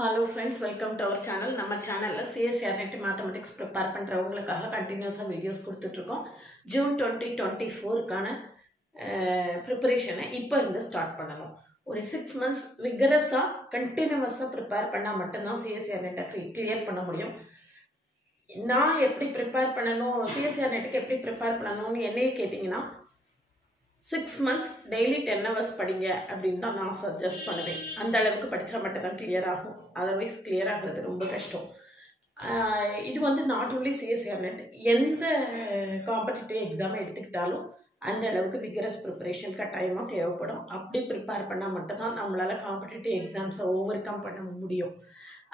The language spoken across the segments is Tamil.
Hello friends, welcome to our channel. நம்ம சேனல்ல CSIR NET Mathematics prepare பண்றவங்களுக்காக கண்டினியூஸா வீடியோஸ் கொடுத்துட்டு இருக்கோம். ஜூன் 2024 க்கான preparation இப்போ இருந்து ஸ்டார்ட் பண்ணனும். ஒரு 6 months vigorousா கண்டினியூஸா prepare பண்ணா மட்டும் தான் CSIR NET கிளியர் பண்ண முடியும். நான் எப்படி prepare பண்ணனும், CSIR NET க்கு எப்படி prepare பண்ணனும்னு என்னைய கேட்டிங்கனா 6 months daily 10 hours படிங்க அப்படினு தான் நான் சஜஸ்ட் பண்ணுவேன். அந்த அளவுக்கு படிச்சா மட்டும் தான் கிளியர் ஆகும். otherwise கிளியர் ஆகிறது ரொம்ப கஷ்டம். இது வந்து not only CSIR NET எந்த காம்படிட்டிவ் எக்ஸாம் எடுத்துக்கிட்டாலும் அந்த அளவுக்கு vigorous preparation கட்டாயமா தேவைப்படும். அப்படி prepare பண்ணா மட்டும் தான் நம்மளால காம்படிட்டிவ் எக்ஸாம்ஸ் ஓவர்கம் பண்ண முடியும்.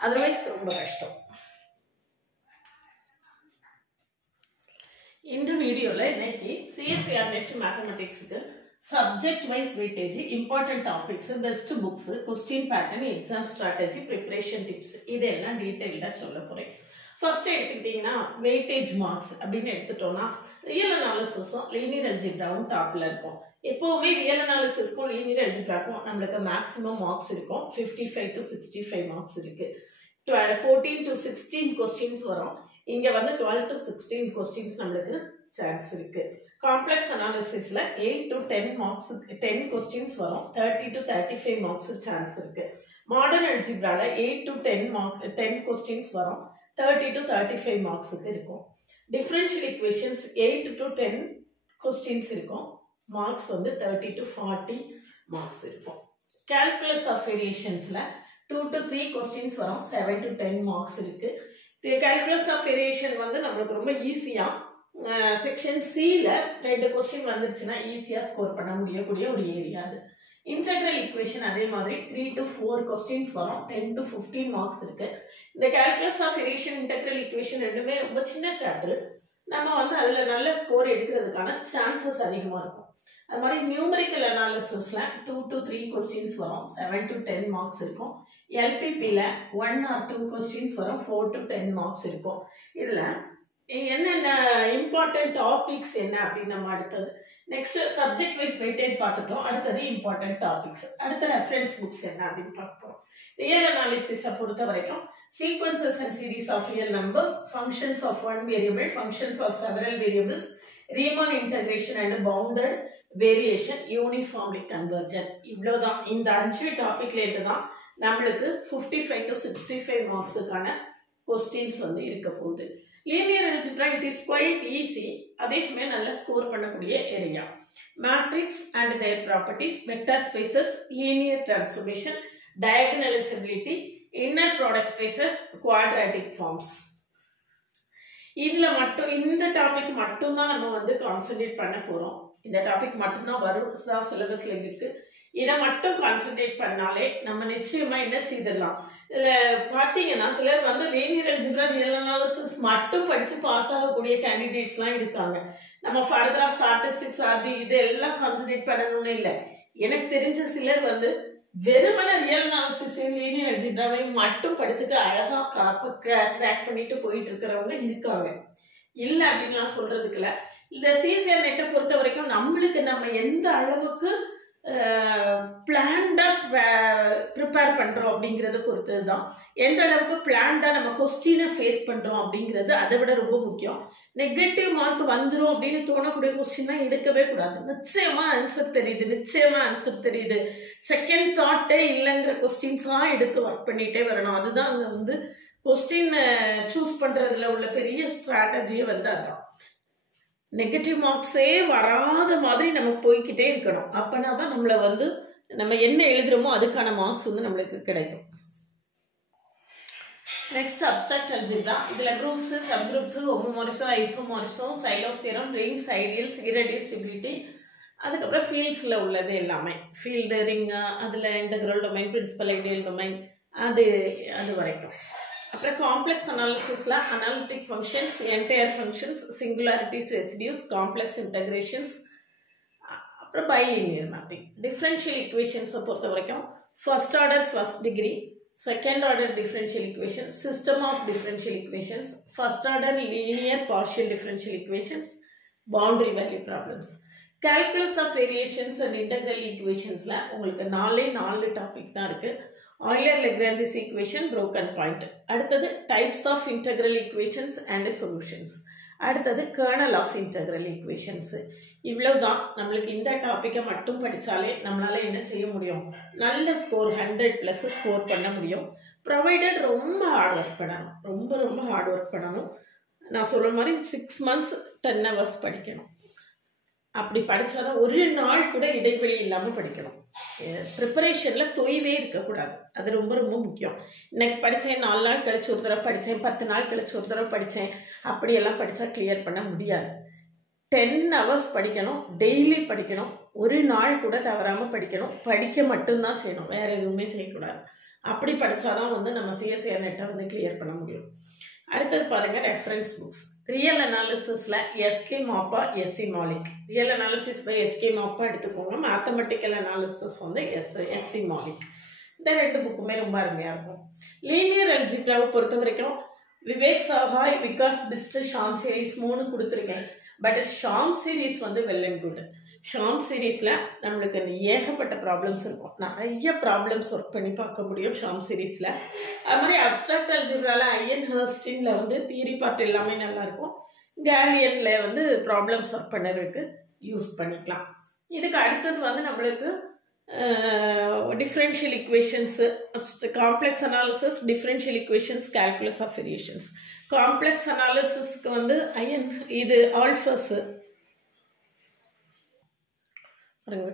otherwise ரொம்ப கஷ்டம். இந்த வீடியோல இன்னைக்கு CSIR NET Mathematics க்கு subject wise weightage, important topics, best books, question pattern, exam strategy, preparation tips இதெல்லாம் டீடைலா சொல்ல போறேன். ஃபர்ஸ்ட் எடுத்துக்கிட்டீங்கன்னா weightage marks அப்படினு எடுத்துட்டோம்னா ரியல் அனாலிசிஸும் லீனியர் அல்ஜிப்ராவும் டாப்ல இருக்கும். எப்பவுமே ரியல் அனாலிசிஸ்க்கும் லீனியர் அல்ஜிப்ராக்கும் நமக்கு மேக்ஸிமம் மார்க்ஸ் இருக்கும். 55 to 65 மார்க்ஸ் இருக்கு. 14 to 16 क्वेश्चंस வரும். இங்க வந்து 12 to 16 questions நமக்கு சான்ஸ் இருக்கு. காம்ப்ளெக்ஸ் அனாலிசிஸ்ல 8 to 10 மார்க்ஸ் 10 questions வரும். 30 to 35 மார்க்ஸ் சான்ஸ் இருக்கு. மாடர்ன் அல்ஜிப்ரால 8 to 10 questions வரும். 30 to 35 மார்க்ஸ்க்கு இருக்கும். டிஃபரன்ஷியல் ஈக்குவேஷன்ஸ் 8 to 10 questions இருக்கும். மார்க்ஸ் வந்து 30 to 40 மார்க்ஸ் இருக்கும். கால்குலஸ் ஆஃப் வேரியேஷன்ஸ்ல 2 to 3 questions வரும். 7 to 10 மார்க்ஸ் இருக்கு. calculus of variation வந்து நமக்கு ரொம்ப ஈஸியா செக்ஷன் C ல ரெண்டு क्वेश्चन வந்துருச்சுனா ஈஸியா ஸ்கோர் பண்ண முடியக்கூடிய ஒரு ஏரியா அது. இன்டெகிரல் ஈக்குவேஷன் அதே மாதிரி 3 to 4 क्वेश्चंस வரும். 10 to 15 மார்க்ஸ் இருக்கு. இந்த calculus of variation integral equation ரெண்டுமே ரொம்ப சின்ன சாப்டர். நம்ம வந்து அதுல நல்ல ஸ்கோர் எடுக்கிறதுக்கான சான்சஸ் அதிகமா இருக்கும். அது மாதிரி நியூமெரிக்கல் அனாலிசிஸ்ல 2 to 3 questions வரும். 7 to 10 மார்க்ஸ் இருக்கும். LPP ல 1 or 2 questions வரும். 4 to 10 மார்க்ஸ் இருக்கும். இதுல என்னென்ன இம்பார்ட்டன்ட் டாபிக்ஸ் என்ன அப்படின்னு நம்ம அடுத்தது நெக்ஸ்ட் சப்ஜெக்ட் வைஸ் வெயிட்டேஜ் பார்த்துட்டோம். அடுத்தது இம்பார்ட்டன்ட் டாபிக்ஸ். அடுத்த ரெஃபரன்ஸ் புக்ஸ் என்ன அப்படின்னு பார்க்க போறோம். ரியல் அனாலிசிஸை பொறுத்த வரைக்கும் sequences and series of real numbers, functions of one variable, functions of several variables, Riemann integration and bounded variation, uniformly convergent. இவ்வளவுதான். இந்த 5 டாபிக்ல இருந்து தான் நம்மளுக்கு 55 to 65 மார்க்ஸுக்கான क्वेश्चंस வந்து இருக்க போகுது. Linear algebra it is quite easy. அதே சமயம் நல்ல ஸ்கோர் பண்ணக்கூடிய area. Matrix and their properties, vector spaces, linear transformation, diagonalizability, inner product spaces, quadratic forms. இதுல மட்டும் இந்த டாபிக் மட்டும் தான் நம்ம வந்து கான்சென்ட்ரேட் பண்ண போறோம். இந்த டாபிக் மட்டும் தான் வரும் சிலபஸ்ல இருக்கு. இதை மட்டும் கான்சென்ட்ரேட் பண்ணாலே நம்ம நிச்சயமா என்ன செய்திடலாம். இதுல பாத்தீங்கன்னா சிலர் வந்து லீனியர் அல்ஜிப்ரா ரியல் அனாலிசிஸ் மட்டும் படிச்சு பாஸ் ஆகக்கூடிய கேண்டிடேட்ஸ் எல்லாம் இருக்காங்க. நம்ம ஃபர்தரா ஸ்டாட்டிஸ்டிக்ஸ் அது இது எல்லாம் கான்சென்ட்ரேட் பண்ணணும்னு இல்லை. எனக்கு தெரிஞ்ச சிலர் வந்து வெறுமன ரியல் அனாலிசிஸ் லீனியர் அல்ஜிப்ராவை மட்டும் படிச்சுட்டு அழகா கிராக் பண்ணிட்டு போயிட்டு இருக்கிறவங்க இருக்காங்க. இல்ல அப்படின்னு நான் சொல்றதுக்குல இந்த CSIR NET பொறுத்த வரைக்கும் நம்மளுக்கு நம்ம எந்த அளவுக்கு பிளான்டா ப்ரிப்பேர் பண்றோம் அப்படிங்கறத பொறுத்ததுதான். எந்த அளவுக்கு பிளான்டா நம்ம கொஸ்டினை ஃபேஸ் பண்றோம் அப்படிங்கிறது அதை விட ரொம்ப முக்கியம். நெகட்டிவ் மார்க் வந்துடும் அப்படின்னு தோணக்கூடிய கொஸ்டின் எடுக்கவே கூடாது. நிச்சயமா ஆன்சர் தெரியுது, நிச்சயமா ஆன்சர் தெரியுது, செகண்ட் தாட்டே இல்லைங்கிற கொஸ்டின்ஸ்லாம் எடுத்து ஒர்க் பண்ணிட்டே வரணும். அதுதான் அங்க வந்து கொஸ்டின் சூஸ் பண்றதுல உள்ள பெரிய ஸ்ட்ராட்டஜியே வந்து அதான். நெகட்டிவ் மார்க்ஸே வராத மாதிரி நம்ம போய்கிட்டே இருக்கணும். அப்பனா தான் நம்மள வந்து நம்ம என்ன எழுதுறோமோ அதுக்கான மார்க்ஸ் வந்து நம்மளுக்கு கிடைக்கும். Next abstract algebra. இதுல groups, subgroups, homomorphism, isomorphism, Taylor's theorem, rings, ideals, irreducibility, அதுக்கப்புறம் ஃபீல்ட்ஸ்ல உள்ளது எல்லாமே. ஃபீல்டு, ரிங், அதுல integral domain, principal ideal domain, அது வரைக்கும். அப்புறம் காம்ப்ளெக்ஸ் அனாலிசிஸ்ல analytic functions, entire functions, singularities, residues, complex integrations, அப்புறம் பைலினியர் மேப்பிங். டிஃபரன்ஷியல் ஈக்குவேஷன்ஸை பொறுத்த வரைக்கும் first order first degree, second order differential equation, system of differential equations, first order linear partial differential equations, boundary value problems. Calculus of variations and integral ஈக்குவேஷன்ஸில் உங்களுக்கு 4 டாபிக் தான் இருக்குது. Euler Lagrange's equation, broken point. அடுத்தது types of integral equations and solutions. அடுத்தது கர்னல் ஆஃப் இன்டெக்ரல் ஈக்குவேஷன்ஸு. இவ்வளவுதான். நம்மளுக்கு இந்த டாப்பிக்கை மட்டும் படித்தாலே நம்மளால் என்ன செய்ய முடியும், நல்ல ஸ்கோர் 100+ ஸ்கோர் பண்ண முடியும். ப்ரொவைடட் ரொம்ப ஹார்ட் ஒர்க் பண்ணணும், ரொம்ப ஹார்ட் ஒர்க் பண்ணணும். நான் சொல்கிற மாதிரி 6 months 10 hours படிக்கணும். அப்படி படித்தாதான், ஒரு நாள் கூட இடைவெளி இல்லாமல் படிக்கணும். ப்ரிப்பரேஷனில் தொய்வே இருக்கக்கூடாது. அது ரொம்ப முக்கியம். இன்னைக்கு படித்தேன், 4 நாள் கழிச்சு ஒரு தடவை படித்தேன், 10 நாள் கழிச்சு ஒரு தடவை படித்தேன், அப்படியெல்லாம் படித்தா கிளியர் பண்ண முடியாது. 10 hours படிக்கணும், டெய்லி படிக்கணும், ஒரு நாள் கூட தவறாமல் படிக்கணும். படிக்க மட்டும்தான் செய்யணும், வேறு எதுவுமே செய்யக்கூடாது. அப்படி படித்தாதான் நம்ம சிஎஸ்சிஆர் நெட்டை கிளியர் பண்ண முடியும். அடுத்தது பாருங்கள், ரெஃபரன்ஸ் புக்ஸ். ரியல் அனாலிசிஸில் SK Mapa, SC Malik. Real analysis by SK Mapa எடுத்துக்கோங்க. Mathematical analysis SC Malik. இந்த 2 புக்குமே ரொம்ப அருமையாக இருக்கும். லீனியர் அல்ஜிப்ராவை பொறுத்த வரைக்கும் விவேக் சஹாய், விகாஸ் பிஸ்ட், ஷாம் சீரீஸ் 3 கொடுத்துருக்கேன். But Schaum series well and good. Schaum சீரீஸில் நம்மளுக்கு ஏகப்பட்ட ப்ராப்ளம்ஸ் இருக்கும். நிறைய ப்ராப்ளம்ஸ் ஒர்க் பண்ணி பார்க்க முடியும் ஷாம் சீரீஸில். அது மாதிரி அப்ஸ்ட்ராக்ட் அல்ஜிப்ராவில் ஐயன் ஹர்ஸ்டினில் தியரி பார்ட் எல்லாமே நல்லாயிருக்கும். கேலியனில் ப்ராப்ளம்ஸ் ஒர்க் பண்ணுறதுக்கு யூஸ் பண்ணிக்கலாம். இதுக்கு அடுத்தது நம்மளுக்கு differential equations, complex analysis, differential equations, calculus of variations. Complex அனாலிசிஸ்க்கு ஐயன் இது ஆல்ஃபர்ஸு.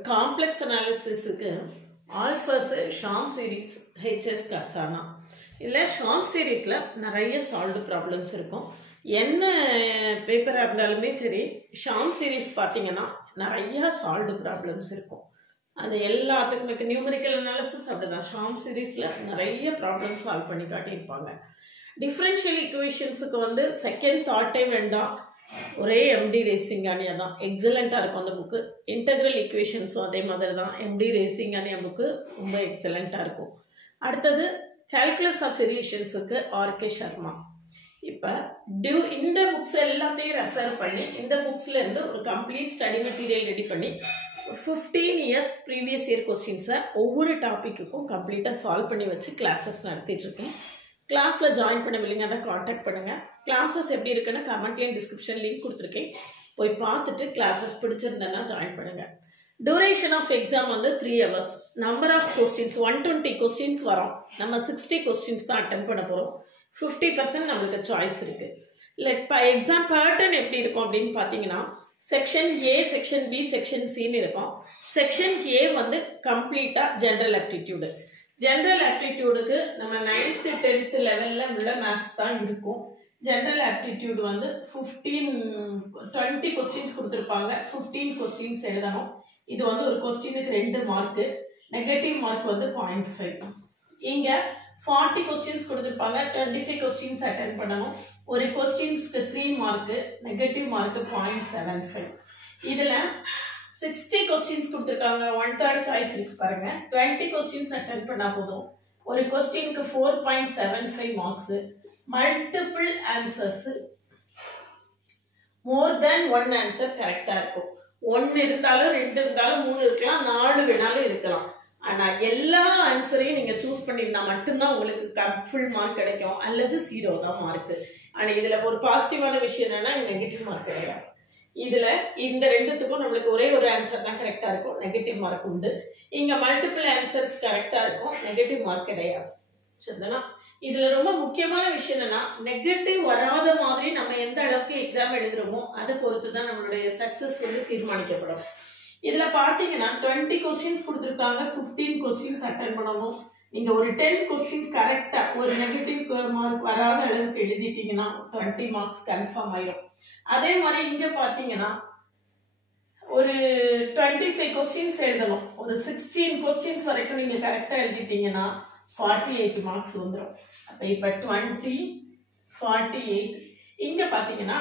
காம்ப்ளெக்ஸ் அனாலிசிஸுக்கு Ahlfors, Schaum series, HS Kasana. இதில் ஷாம் சீரீஸில் நிறைய சால்வ்டு ப்ராப்ளம்ஸ் இருக்கும். என்ன பேப்பராக இருந்தாலுமே சரி, ஷாம் சீரீஸ் பார்த்தீங்கன்னா நிறையா சால்வ்டு ப்ராப்ளம்ஸ் இருக்கும். அது எல்லாத்துக்குமே நியூமரிக்கல் அனாலிசிஸ் அப்படிதான். ஷாம் சீரீஸில் நிறைய ப்ராப்ளம் சால்வ் பண்ணி காட்டியிருப்பாங்க. டிஃப்ரென்ஷியல் ஈக்குவேஷன்ஸுக்கு செகண்ட் தாட்டே வேண்டாம், ஒரே எம்டி ரேசிங்கானியா தான். எக்ஸலண்ட்டாக இருக்கும் அந்த புக்கு. இன்டெக்ரல் ஈக்குவேஷன்ஸும் அதே மாதிரி தான். எம்டி ரேசிங்கானியா புக்கு ரொம்ப எக்ஸலண்ட்டாக இருக்கும். அடுத்தது கால்குலஸ் ஆஃப் வேரியேஷன்ஸுக்கு ஆர்கே சர்மா. இப்போ இந்த புக்ஸ் எல்லாத்தையும் ரெஃபர் பண்ணி, இந்த புக்ஸ்லேருந்து ஒரு கம்ப்ளீட் ஸ்டடி மெட்டீரியல் ரெடி பண்ணி 15 years ப்ரீவியஸ் இயர் கொஸ்டின்ஸை ஒவ்வொரு டாப்பிக்குக்கும் கம்ப்ளீட்டாக சால்வ் பண்ணி வச்சு கிளாஸஸ் நடத்திட்டுருக்கேன். கிளாஸில் ஜாயின் பண்ண வில்லிங்கன்னா காண்டாக்ட் பண்ணுங்கள். கிளாஸஸ் எப்படி இருக்குன்னு கமெண்ட்லேயும் டிஸ்கிரிப்ஷன் லிங்க் கொடுத்துருக்கேன், போய் பார்த்துட்டு கிளாஸஸ் பிடிச்சிருந்தேன்னா ஜாயின் பண்ணுங்கள். Duration of exam 3 hours. Number of questions 120 questions வரும். நம்ம 60 கொஸ்டின்ஸ் தான் அட்டன் பண்ண போகிறோம். 50% நம்மளுக்கு சாய்ஸ் இருக்குது. இல்லை இப்போ எக்ஸாம் பேட்டர்ன் எப்படி இருக்கும் அப்படின்னு பார்த்தீங்கன்னா, section A, section B, section சின்னு இருக்கும். செக்ஷன் ஏ கம்ப்ளீட்டாக ஜென்ரல் ஆப்டிடியூடு. ஜென்ரல் ஆப்டிடியூடுக்கு நம்ம 9th 10th லெவலில் உள்ள மேத்ஸ் தான் இருக்கும். ஜென்ரல் ஆப்டிடியூடு 20 கொஸ்டின்ஸ் கொடுத்துருப்பாங்க. 15 கொஸ்டின்ஸ் எழுதணும். இது ஒரு கொஸ்டினுக்கு 2 மார்க்கு. Negative mark 0.5. இங்கே 40 கொஸ்டின்ஸ் கொடுத்துருப்பாங்க. 25 கொஸ்டின்ஸ் அட்டென்ட் பண்ணணும். ஒரு கொஸ்டின்ஸ்க்கு 3 மார்க்கு, நெகட்டிவ் மார்க்கு 0.75. இதில் 60 கொஸ்டின்ஸ் கொடுத்துருக்காங்க. 1/3 சாய்ஸ் இருக்கு பாருங்க. 20 கொஸ்டின்ஸ் அட்டென்ட் பண்ணால் போதும். ஒரு கொஸ்டினுக்கு 4.75 மார்க்ஸு. மல்டிபிள் ஆன்சர்ஸு, மோர் தேன் 1 ஆன்சர் கரெக்டாக இருக்கும். 1 இருந்தாலும் 2 இருந்தாலும் 3 இருக்கலாம், 4 வேணாலும் இருக்கலாம். ஆனால் எல்லா ஆன்சரையும் நீங்கள் சூஸ் பண்ணியிருந்தா மட்டும்தான் உங்களுக்கு ஃபுல் மார்க் கிடைக்கும், அல்லது 0 தான் மார்க்கு. ஆனால் இதில் ஒரு பாசிட்டிவான விஷயம் என்னென்னா, நெகட்டிவ் மார்க் கிடையாது. இதில் இந்த 2த்துக்கும் நம்மளுக்கு ஒரே ஒரு ஆன்சர் தான் கரெக்டாக இருக்கும், நெகட்டிவ் மார்க் உண்டு. இங்கே மல்டிபிள் ஆன்சர்ஸ் கரெக்டாக இருக்கும், நெகட்டிவ் மார்க் கிடையாது. சரிதானா? இதில் ரொம்ப முக்கியமான விஷயம் என்னென்னா, நெகட்டிவ் வராத மாதிரி நம்ம எந்த அளவுக்கு எக்ஸாம் எழுதுகிறோமோ அதை பொறுத்து தான் நம்மளுடைய சக்ஸஸ் தீர்மானிக்கப்படும். இதில் பார்த்தீங்கன்னா 20 கொஸ்டின்ஸ் கொடுத்துருக்காங்க. 15 கொஸ்டின்ஸ் அட்டன் பண்ணணும். நீங்கள் ஒரு 10 கொஸ்டின் கரெக்டாக ஒரு நெகட்டிவ் மார்க் வராத அளவுக்கு எழுதிட்டீங்கன்னா 20 மார்க்ஸ் கன்ஃபார்ம் ஆயிடும். அதே மாதிரி இங்கே பார்த்தீங்கன்னா ஒரு 25 கொஸ்டின்ஸ் எழுதணும். ஒரு 16 கொஸ்டின்ஸ் வரைக்கும் நீங்கள் கரெக்டாக எழுதிட்டீங்கன்னா 48 மார்க்ஸ் வந்துடும். அப்போ இப்போ 20, 48. இங்கே பார்த்தீங்கன்னா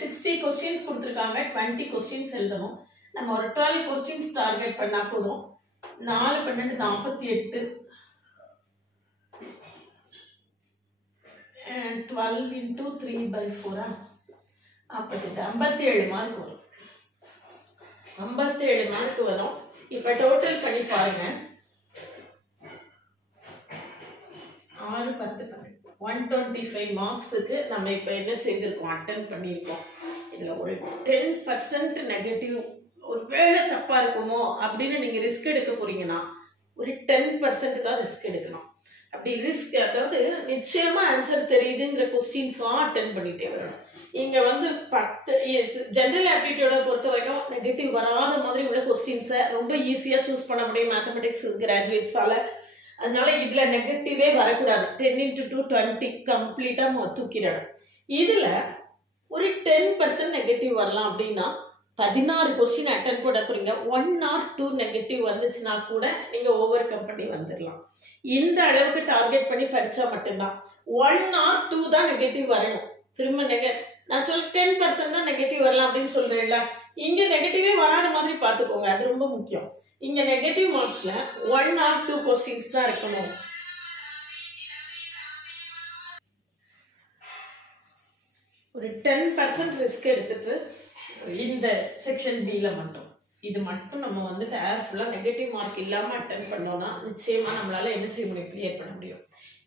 60 கொஸ்டின்ஸ் கொடுத்துருக்காங்க. 20 கொஸ்டின்ஸ் எழுதணும். நம்ம ஒரு 12 கொஸ்டின்ஸ் டார்கெட் பண்ணால் போதும். 4 12 48, 12 into 3/4 57 மார்க் வரும். 57 மார்க் வரும். இப்போ டோட்டல் பண்ணி பாருங்க. 6 10 125 மார்க்ஸுக்கு நம்ம இப்போ என்ன செய்திருக்கோம், அட்டன் பண்ணியிருக்கோம். இதில் ஒரு 10% நெகட்டிவ் ஒரு வேலை தப்பாக இருக்குமோ அப்படின்னு நீங்கள் ரிஸ்க் எடுக்க போறீங்கன்னா ஒரு 10% தான் ரிஸ்க் எடுக்கணும். அப்படி ரிஸ்க், அதாவது நிச்சயமாக ஆன்சர் தெரியுதுங்கிற கொஸ்டின்ஸாக அட்டன் பண்ணிட்டே வரணும். இங்கே வந்து 10 ஜென்ரல் ஆப்டிடியூடை பொறுத்த வரைக்கும் நெகட்டிவ் வராத மாதிரி உள்ள கொஸ்டின்ஸை ரொம்ப ஈஸியாக சூஸ் பண்ண முடியும் மேத்தமெட்டிக்ஸ் கிராஜுவேட்ஸால். அதனால இதில் நெகட்டிவே வரக்கூடாது. 10 × 2 20 கம்ப்ளீட்டாக தூக்கிடணும். இதில் ஒரு 10% நெகட்டிவ் வரலாம் அப்படின்னா 16 கொஸ்டின் அட்டன் பண்ண போறீங்க. 1 or 2 நெகட்டிவ் வந்துச்சுன்னா கூட நீங்கள் ஓவர் கம் பண்ணி வந்துடலாம். இந்த அளவுக்கு டார்கெட் பண்ணி படித்தா மட்டும்தான். 1 or 2 தான் நெகட்டிவ் வரணும். திரும்ப நான் சொல்ல 10% தான் நெகட்டிவ் வரலாம் அப்படின்னு சொல்றேன்ல, இங்கே நெகட்டிவே வராத மாதிரி பார்த்துக்கோங்க. அது ரொம்ப முக்கியம். இங்கே நெகட்டிவ் மார்க்ஸில் 1 or 2 கொஸ்டின்ஸ் தான் இருக்கணும். ஒரு 10% ரிஸ்க் எடுத்துட்டு இந்த செக்ஷன் பியில் மட்டும் இது மட்டும் நம்ம வந்து கேர்ஃபுல்லாக நெகட்டிவ் மார்க் இல்லாமல் அட்டன் பண்ணோம்னா நிச்சயமாக நம்மளால் என்ன செய்ய முடியும், கிளியர் பண்ண முடியும்.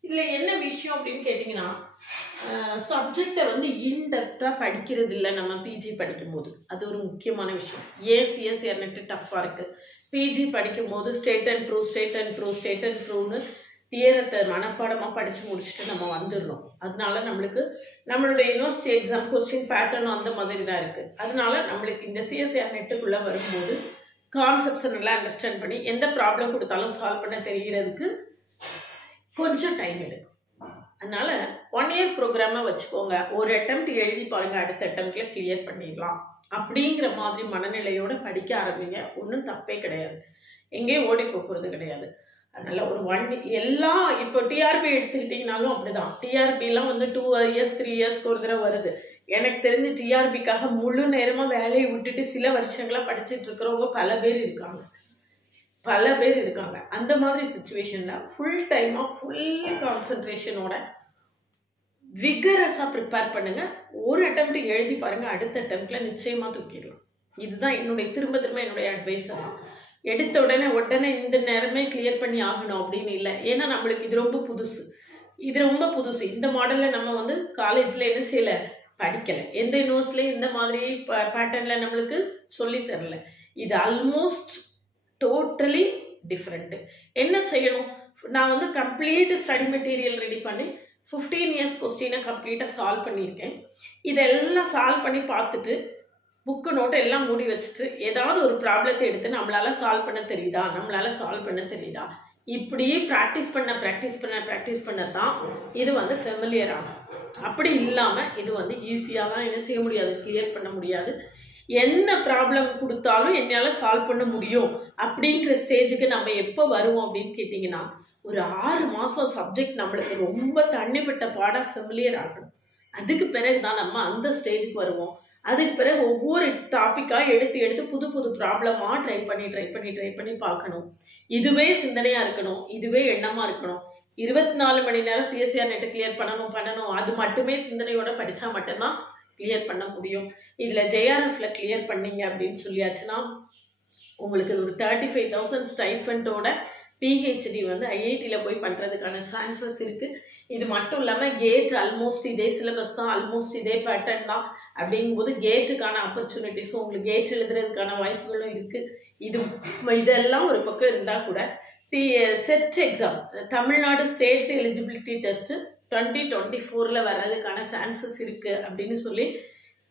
இதில் என்ன விஷயம் அப்படின்னு கேட்டிங்கன்னா, சப்ஜெக்டை வந்து இன்டெப்த்தாக படிக்கிறது இல்லை நம்ம பிஜி படிக்கும்போது. அது ஒரு முக்கியமான விஷயம். ஏன் சிஎஸ்ஆர் நெட்டு டஃப்பாக இருக்குது. பிஜி படிக்கும்போது ஸ்டேட் அண்ட் ப்ரூவ்னு தியரத்தை மனப்பாடமாக படித்து முடிச்சுட்டு நம்ம வந்துடணும். அதனால நம்மளுடைய யூனிவர்சிட்டி எக்ஸாம் கொஸ்டின் பேட்டர்னும் அந்த மாதிரி தான் இருக்குது. அதனால நம்மளுக்கு இந்த சிஎஸ்ஆர் நெட்டுக்குள்ளே வரும்போது கான்செப்ட்ஸை நல்லா அண்டர்ஸ்டாண்ட் பண்ணி எந்த ப்ராப்ளம் கொடுத்தாலும் சால்வ் பண்ண தெரிகிறதுக்கு கொஞ்சம் டைம் எடுக்கும். அதனால 1 year ப்ரோக்ராமாக வச்சுக்கோங்க. ஒரு அட்டெம்ப்ட் எழுதி பாருங்க, அடுத்த அட்டெம்ப்ட்ல கிளியர் பண்ணிடலாம் அப்படிங்கிற மாதிரி மனநிலையோட படிக்க ஆரம்பிங்க. ஒன்றும் தப்பே கிடையாது, எங்கேயும் ஓடி போகிறது கிடையாது. அதனால ஒரு எல்லாம் இப்போ டிஆர்பி எடுத்துக்கிட்டிங்கனாலும் அப்படிதான். டிஆர்பிலாம் வந்து 2 years 3 yearsக்கு ஒரு தடவை வருது. எனக்கு தெரிஞ்சு டிஆர்பிக்காக முழு நேரமாக வேலையை விட்டுட்டு சில வருஷங்களாக படிச்சுட்டு இருக்கிறவங்க பல பேர் இருக்காங்க. அந்த மாதிரி சுச்சுவேஷனில் ஃபுல் டைமாக ஃபுல் கான்சன்ட்ரேஷனோட விகரஸாக ப்ரிப்பேர் பண்ணுங்கள். ஒரு அட்டெம்ப்ட் எழுதி பாருங்கள், அடுத்த அட்டெம்ப்ட்ல நிச்சயமாக தூக்கிடலாம். இதுதான் திரும்ப என்னுடைய அட்வைஸ் தான். எடுத்த உடனே இந்த நேரமே கிளியர் பண்ணி ஆகணும் அப்படின்னு இல்லை. ஏன்னா நம்மளுக்கு இது ரொம்ப புதுசு. இந்த மாடலில் நம்ம வந்து காலேஜில் என்ன செய்யலை, படிக்கலை. எந்த யூனிவர்சிட்டிலையும் இந்த மாதிரி பேட்டர்னில் நம்மளுக்கு சொல்லித்தரல. இது ஆல்மோஸ்ட் டோட்டலி டிஃப்ரெண்ட்டு. என்ன செய்யணும், நான் வந்து கம்ப்ளீட் ஸ்டடி மெட்டீரியல் ரெடி பண்ணி 15 years கொஸ்டினை கம்ப்ளீட்டாக சால்வ் பண்ணியிருக்கேன். இதெல்லாம் சால்வ் பண்ணி பார்த்துட்டு புக்கு நோட்டை எல்லாம் மூடி வச்சுட்டு ஏதாவது ஒரு ப்ராப்ளத்தை எடுத்து நம்மளால சால்வ் பண்ண தெரியுதா இப்படியே ப்ராக்டிஸ் பண்ண தான் இது வந்து ஃபெமிலியர் ஆகும். அப்படி இல்லாமல் இது வந்து ஈஸியாலாம் என்ன செய்ய முடியாது, கிளியர் பண்ண முடியாது. என்ன ப்ராப்ளம் கொடுத்தாலும் என்னால் சால்வ் பண்ண முடியும் அப்படிங்கிற ஸ்டேஜுக்கு நம்ம எப்போ வருவோம் அப்படின்னு கேட்டிங்கன்னா, ஒரு 6 மாதம் சப்ஜெக்ட் நம்மளுக்கு ரொம்ப தண்ணிப்பட்ட பாடாக ஃபெமிலியர் ஆகணும். அதுக்கு பிறகு தான் நம்ம அந்த ஸ்டேஜுக்கு வருவோம். அதுக்கு பிறகு ஒவ்வொரு டாப்பிக்காக எடுத்து புது ப்ராப்ளமாக ட்ரை பண்ணி பார்க்கணும். இதுவே சிந்தனையாக இருக்கணும், இதுவே எண்ணமாக இருக்கணும். 24 மணி நேரம் சிஎஸ்ஆர் நெட்டு கிளியர் பண்ணணும். அது மட்டுமே சிந்தனையோட படித்தா மட்டும்தான் கிளியர் பண்ண முடியும். இதில் ஜேஆர்எஃப்ல கிளியர் பண்ணீங்க அப்படின்னு சொல்லியாச்சுன்னா உங்களுக்கு ஒரு 35,000 ஸ்டைஃபண்டோட பிஹெச்டி வந்து ஐஐடியில் போய் பண்ணுறதுக்கான சான்சஸ் இருக்குது. இது மட்டும் இல்லாமல் கேட் ஆல்மோஸ்ட் இதே சிலபஸ் தான், ஆல்மோஸ்ட் இதே பேட்டர்ன் தான். அப்படிங்கும்போது கேட்டுக்கான ஆப்பர்ச்சுனிட்டிஸும் உங்களுக்கு கேட் எழுதுறதுக்கான வாய்ப்புகளும் இருக்குது. இதெல்லாம் ஒரு பக்கம் இருந்தால் கூட set exam Tamil Nadu state eligibility test 2024 வர்றதுக்கான சான்சஸ் இருக்குது அப்படின்னு சொல்லி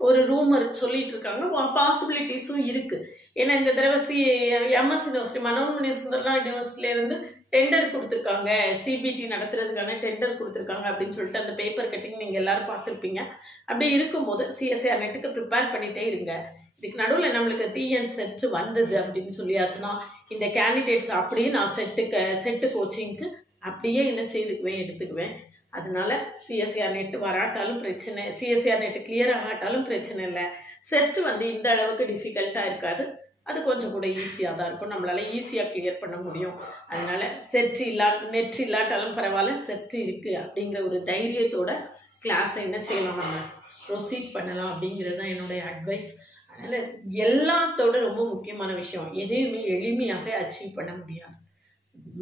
ஒரு ரூமர் சொல்லிட்டு இருக்காங்க. பாசிபிலிட்டிஸும் இருக்குது. ஏன்னா இந்த தடவை எம்எஸ் யூனிவர்சிட்டி மனோன்மணி சுந்தரனா யூனிவர்சிட்டியிலேருந்து டெண்டர் கொடுத்துருக்காங்க, சிபிடி நடத்துறதுக்கான டெண்டர் கொடுத்துருக்காங்க அப்படின்னு சொல்லிட்டு அந்த பேப்பர் கட்டிங் நீங்கள் எல்லாரும் பார்த்துருப்பீங்க. அப்படி இருக்கும்போது சிஎஸ்ஆர் நெட்டுக்கு ப்ரிப்பேர் பண்ணிகிட்டே இருங்க. இதுக்கு நடுவில் நம்மளுக்கு டிஎன் செட்டு வந்தது அப்படின்னு சொல்லியாச்சுன்னா இந்த கேண்டிடேட்ஸ் அப்படியே நான் செட்டு கோச்சிங்க்கு அப்படியே என்ன எடுத்துக்குவேன். அதனால சிஎஸ்ஆர் நெட்டு வராட்டாலும் பிரச்சனை, சிஎஸ்ஆர் நெட்டு கிளியர் ஆகாட்டாலும் பிரச்சனை இல்லை. செட்டு வந்து இந்த அளவுக்கு டிஃபிகல்ட்டாக இருக்காது, அது கொஞ்சம் கூட ஈஸியாக தான் இருக்கும். நம்மளால ஈஸியாக கிளியர் பண்ண முடியும். அதனால நெட் இல்லாட்டாலும் பரவாயில்ல, செட்டு இருக்குது அப்படிங்கிற ஒரு தைரியத்தோட கிளாஸை என்ன செய்யலாம், நம்ம ப்ரொசீட் பண்ணலாம் அப்படிங்கிறது தான் என்னுடைய அட்வைஸ். அதில் எல்லாத்தோட ரொம்ப முக்கியமான விஷயம், எதையுமே எளிமையாக அச்சீவ் பண்ண முடியாது.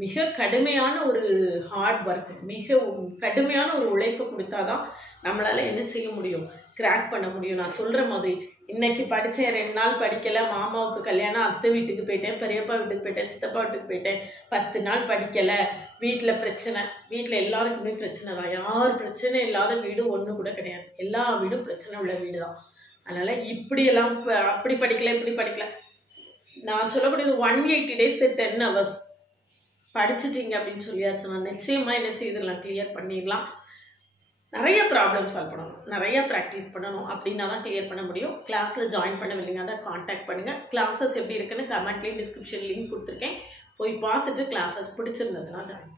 மிக கடுமையான ஒரு ஹார்ட் ஒர்க், மிக கடுமையான ஒரு உழைப்பு கொடுத்தாதான் நம்மளால என்ன செய்ய முடியும், கிராக் பண்ண முடியும். நான் சொல்கிற மாதிரி இன்னைக்கு படித்தேன், 2 நாள் படிக்கலை, மாமாவுக்கு கல்யாணம், அத்தை வீட்டுக்கு போயிட்டேன், பெரியப்பா வீட்டுக்கு போயிட்டேன், சித்தப்பா வீட்டுக்கு போயிட்டேன், 10 நாள் படிக்கலை, வீட்டில் பிரச்சனை. வீட்டில் எல்லாருக்குமே பிரச்சனை தான். யார் பிரச்சனை இல்லாத வீடு ஒன்று கூட கிடையாது. எல்லா வீடும் பிரச்சனை உள்ள வீடு தான். அதனால் இப்படியெல்லாம் அப்படி படிக்கலை இப்படி படிக்கலை, நான் சொல்லக்கூடியது 180 days 10 hours படிச்சுட்டீங்க அப்படின்னு சொல்லியாச்சுன்னா நிச்சயமாக என்ன செய்திடலாம், கிளியர் பண்ணிடலாம். நிறைய ப்ராப்ளம் சால்வ் பண்ணணும், நிறைய ப்ராக்டிஸ் பண்ணணும், அப்படின்னா தான் கிளியர் பண்ண முடியும். கிளாஸில் ஜாயின் பண்ணவில்லைங்க, அதை காண்டாக்ட் பண்ணுங்கள். கிளாஸஸ் எப்படி இருக்குன்னு கமெண்ட்லேயும் டிஸ்கிரிப்ஷன் லிங்க் கொடுத்துருக்கேன், போய் பார்த்துட்டு கிளாஸஸ் பிடிச்சிருந்ததுன்னா ஜாயின்